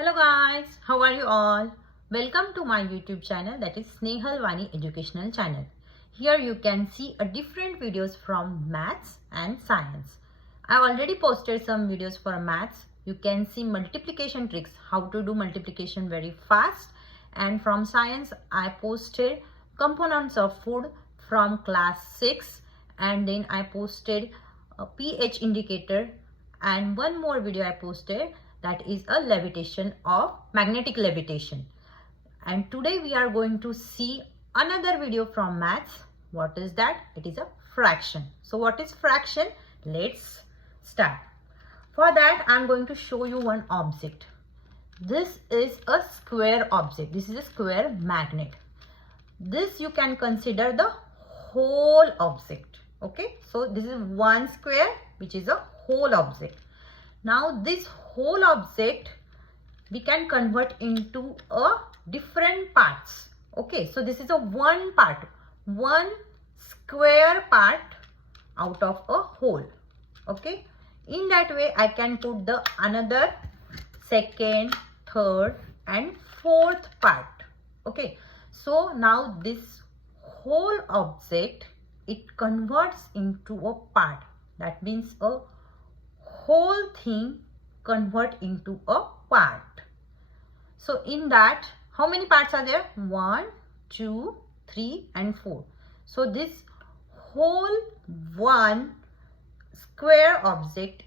Hello guys, how are you all? Welcome to my YouTube channel, that is Snehal Vani Educational Channel. Here you can see a different videos from maths and science. I already posted some videos for maths. You can see multiplication tricks, how to do multiplication very fast. And from science, I posted components of food from class 6. And then I posted a pH indicator. And one more video I posted, that is a levitation of magnetic levitation. And today we are going to see another video from maths. What is that? It is a fraction. So what is fraction? Let's start. For that I am going to show you one object. This is a square object. This is a square magnet. This you can consider the whole object. Okay, so this is one square which is a whole object. Now this whole object we can convert into a different parts. Okay, so this is a one part, one square part out of a whole. Okay, in that way I can put the another second, third and fourth part. Okay, so now this whole object, it converts into a part. That means a whole thing convert into a part. So in that, how many parts are there? 1, 2, 3 and 4. So this whole one square object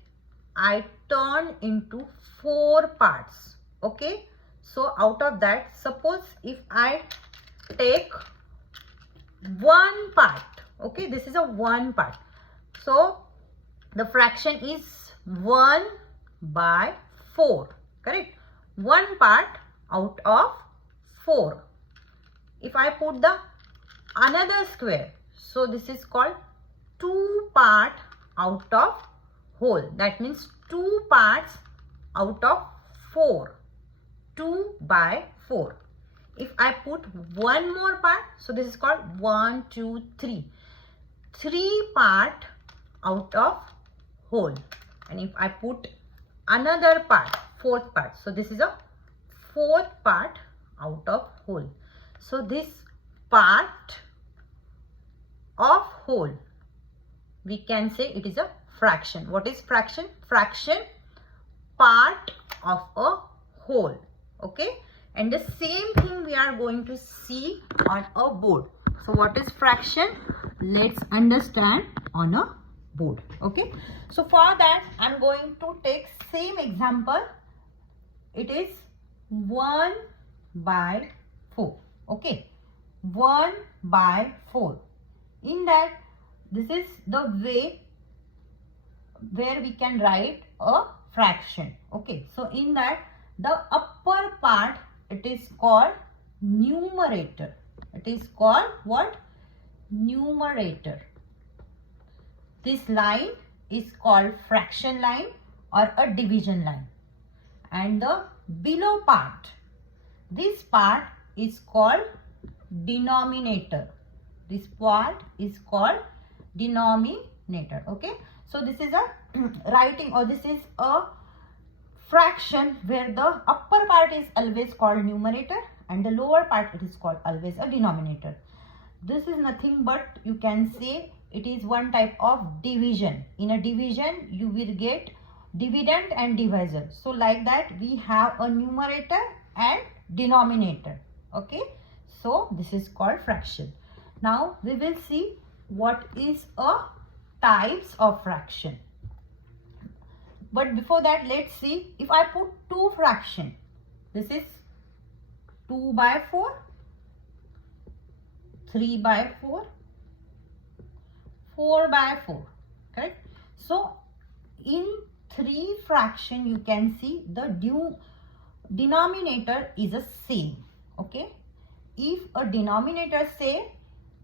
I turn into 4 parts. Okay, so out of that, suppose if I take one part, okay, this is a one part, so the fraction is 1 by 4, correct? One part out of 4. If I put the another square, so this is called 2 part out of whole. That means 2 parts out of 4. 2 by 4. If I put one more part, so this is called 1, 2, 3. 3 part out of whole. And if I put another part, fourth part, so this is a fourth part out of whole. So this part of whole, we can say it is a fraction. What is fraction? Fraction, part of a whole. Okay, and the same thing we are going to see on a board. So what is fraction? Let's understand on a board. Okay, so for that I'm going to take same example. It is 1 by 4. Okay, 1 by 4. In that, this is the way where we can write a fraction. Okay, so in that, the upper part, it is called numerator. It is called what? Numerator. This line is called fraction line or a division line. And the below part, this part is called denominator. This part is called denominator. Okay, so this is a writing, or this is a fraction where the upper part is always called numerator and the lower part it is called always a denominator. This is nothing but, you can say, it is one type of division. In a division, you will get dividend and divisor. So like that, we have a numerator and denominator. Okay, so this is called fraction. Now we will see what is a types of fraction. But before that, let's see if I put two fraction. This is 2 by 4, 3 by 4, 4 by 4, correct? So in 3 fraction, you can see the denominator is the same. Okay, if a denominator same,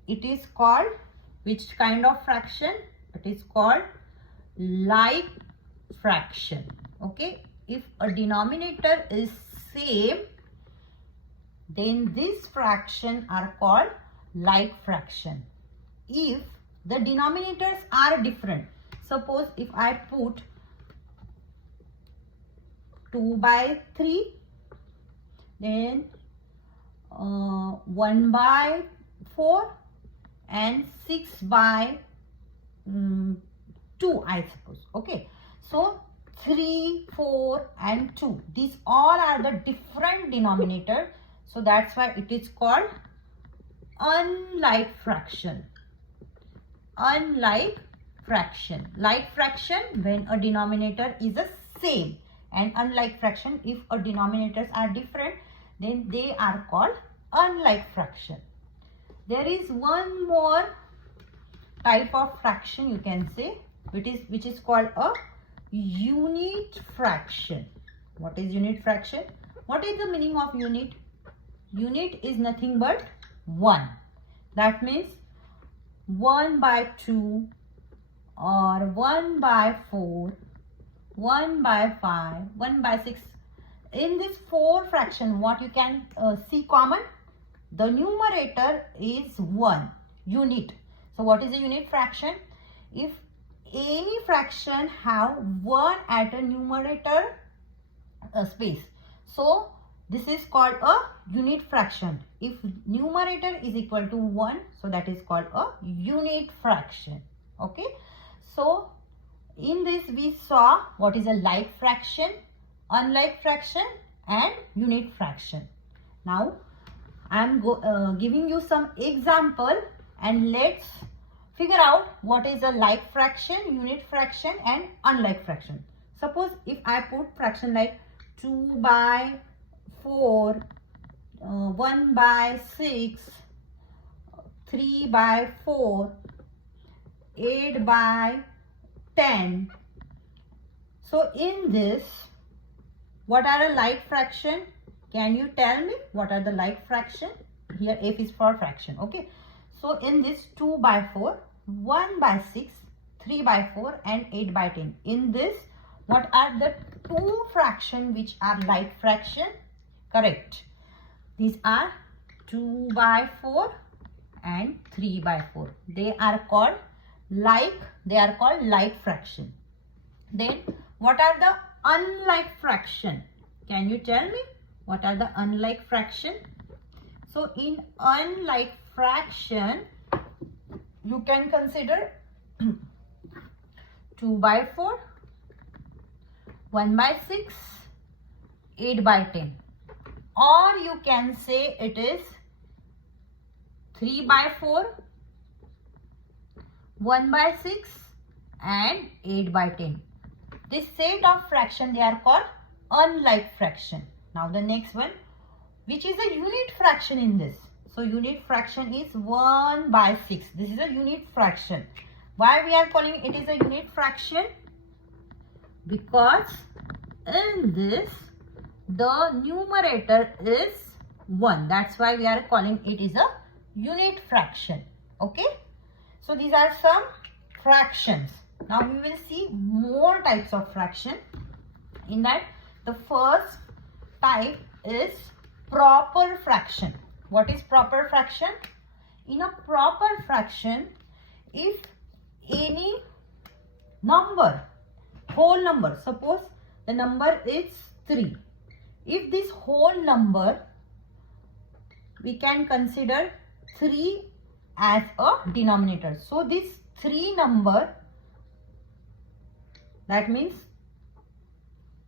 it is called which kind of fraction? It is called like fraction. Okay, if a denominator is same, then these fraction are called like fraction. If the denominators are different, suppose if I put 2 by 3 then 1 by 4 and 6 by 2, I suppose. Okay, so 3, 4 and 2, these all are the different denominator, so that's why it is called unlike fraction. Unlike fraction. Like fraction when a denominator is the same, and unlike fraction if a denominators are different, then they are called unlike fraction. There is one more type of fraction, you can say, which is called a unit fraction. What is unit fraction? What is the meaning of unit? Unit is nothing but 1. That means 1 by 2 or 1 by 4, 1 by 5, 1 by 6. In this 4 fraction, what you can see common? The numerator is 1, unit. So what is a unit fraction? If any fraction have 1 at a numerator space, so this is called a unit fraction. If numerator is equal to 1, so that is called a unit fraction. Okay, so in this we saw what is a like fraction, unlike fraction and unit fraction. Now I am giving you some example, and let's figure out what is a like fraction, unit fraction and unlike fraction. Suppose if I put fraction like 2 by 4, 1 by 6, 3 by 4, 8 by 10. So in this, what are a like fraction? Can you tell me what are the like fraction? Here F is for fraction. Okay, so in this 2 by 4, 1 by 6, 3 by 4 and 8 by 10. In this, what are the two fraction which are like fraction? Correct. These are 2 by 4 and 3 by 4. They are called like fraction. Then what are the unlike fraction? Can you tell me what are the unlike fraction? So in unlike fraction, you can consider 2 by 4, 1 by 6, 8 by 10. Or you can say it is 3 by 4, 1 by 6 and 8 by 10. This set of fraction, they are called unlike fraction. Now the next one, which is a unit fraction in this. So unit fraction is 1 by 6. This is a unit fraction. Why we are calling it is a unit fraction? Because in this the numerator is 1. That's why we are calling it is a unit fraction. Okay. So these are some fractions. Now we will see more types of fraction. In that, the first type is proper fraction. What is proper fraction? In a proper fraction, if any number, whole number, suppose the number is 3. If this whole number, we can consider 3 as a denominator. So this 3 number, that means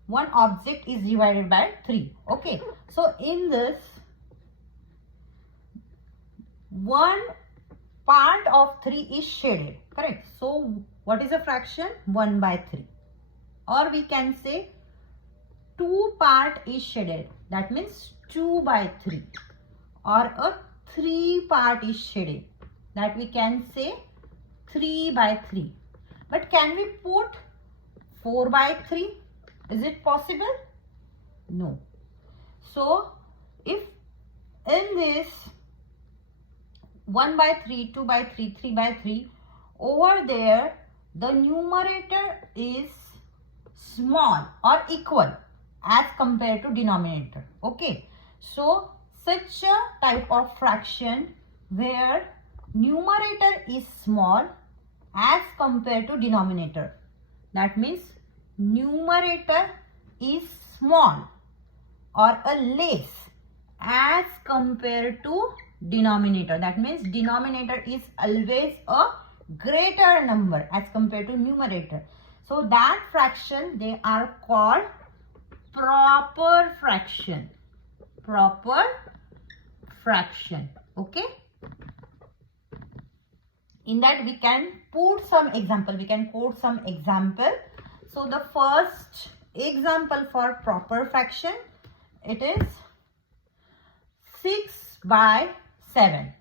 one object is divided by 3. Okay. So in this, one part of 3 is shaded. Correct. So what is a fraction? 1 by 3. Or we can say 2 part is shaded. That means 2 by 3. Or a 3 part is shaded. That we can say 3 by 3. But can we put 4 by 3? Is it possible? No. So if in this 1 by 3, 2 by 3, 3 by 3, over there the numerator is small or equal as compared to denominator. Okay. So such a type of fraction where numerator is small as compared to denominator. That means numerator is small or a less as compared to denominator. That means denominator is always a greater number as compared to numerator. So that fraction, they are called proper fraction. Proper fraction. Okay. In that we can put some example. We can quote some example. So the first example for proper fraction, it is 6 by 7.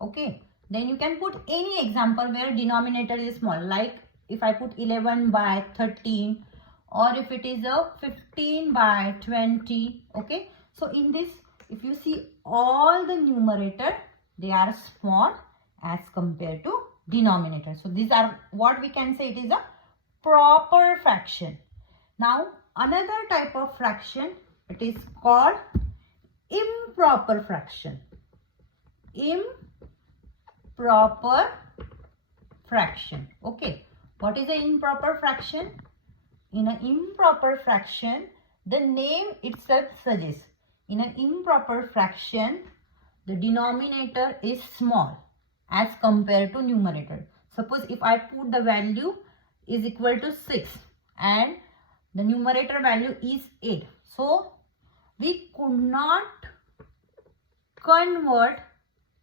Okay. Then you can put any example where denominator is small. Like if I put 11 by 13, or if it is a 15 by 20. Okay. So in this, if you see all the numerator, they are small as compared to denominator. So these are what we can say it is a proper fraction. Now another type of fraction, it is called improper fraction. Improper fraction. Okay. What is an improper fraction? In an improper fraction, the name itself suggests. In an improper fraction, the denominator is small as compared to numerator. Suppose if I put the value is equal to 6 and the numerator value is 8. So we could not convert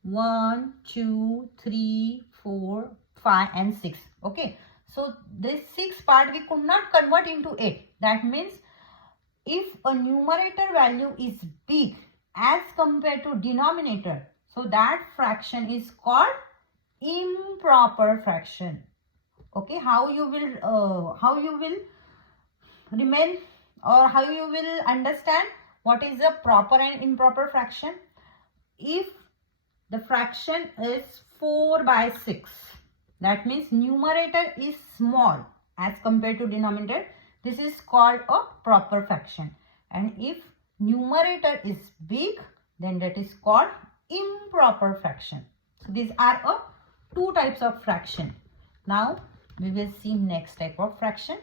1, 2, 3, 4, 5 and 6. Okay. So this 6 part we could not convert into 8. That means if a numerator value is big as compared to denominator, so that fraction is called improper fraction. Okay, how you will remain, or how you will understand what is a proper and improper fraction? If the fraction is 4 by 6, that means numerator is small as compared to denominator, this is called a proper fraction. And if numerator is big, then that is called improper fraction. So these are two types of fraction. Now we will see next type of fraction.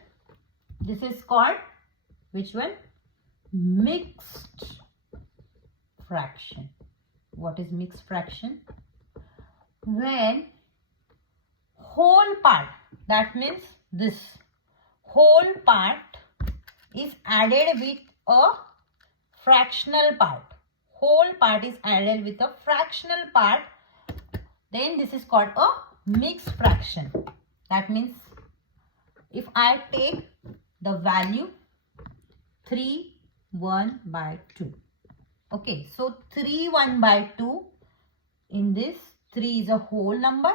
This is called which one? Mixed fraction. What is mixed fraction? When whole part, that means this whole part is added with a fractional part. Whole part is added with a fractional part. Then this is called a mixed fraction. That means if I take the value 3, 1 by 2. Okay, so 3, 1 by 2, in this 3 is a whole number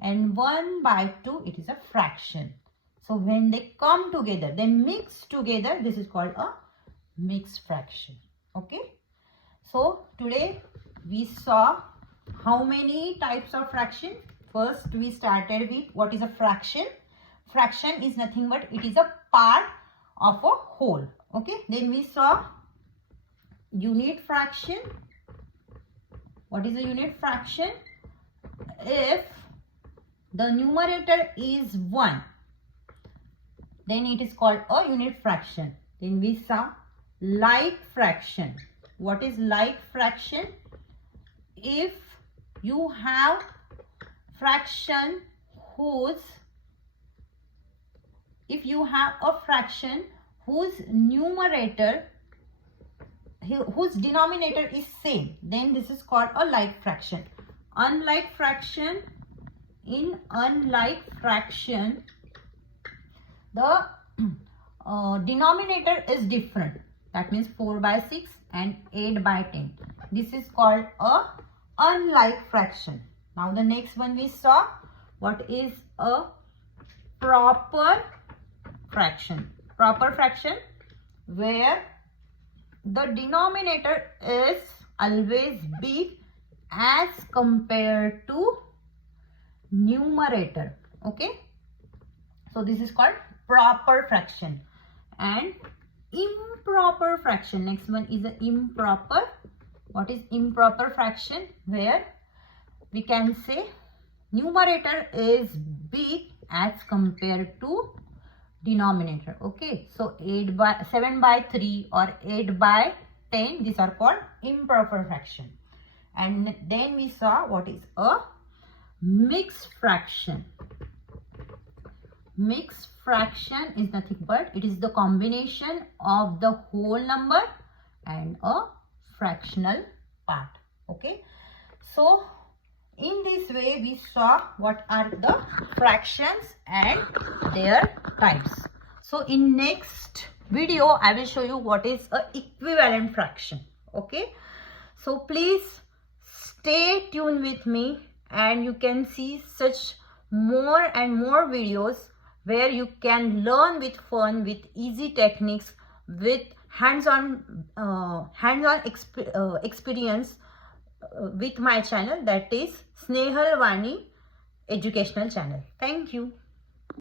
and 1 by 2 it is a fraction. So when they come together, they mix together, this is called a mixed fraction. Okay. So today we saw how many types of fraction. First we started with what is a fraction. Fraction is nothing but it is a part of a whole. Okay. Then we saw unit fraction. What is a unit fraction? If the numerator is 1, then it is called a unit fraction. Then we saw like fraction. What is like fraction? If you have fraction whose numerator, whose denominator is same, then this is called a like fraction. Unlike fraction, in unlike fraction, the denominator is different. That means 4 by 6 and 8 by 10. This is called a unlike fraction. Now the next one we saw what is a proper fraction. Proper fraction where the denominator is always big as compared to numerator. Okay. So this is called proper fraction. And improper fraction, next one is the improper. What is improper fraction? Where we can say numerator is big as compared to denominator. Okay, so 7 by 3 or 8 by 10. These are called improper fraction. And then we saw what is a mixed fraction. Mixed fraction is nothing but it is the combination of the whole number and a fractional part. Okay, so in this way we saw what are the fractions and their types. So in next video I will show you what is a equivalent fraction. Okay, so please stay tuned with me, and you can see such more and more videos where you can learn with fun, with easy techniques, with hands-on experience with my channel, that is Snehal Vani Educational Channel. Thank you.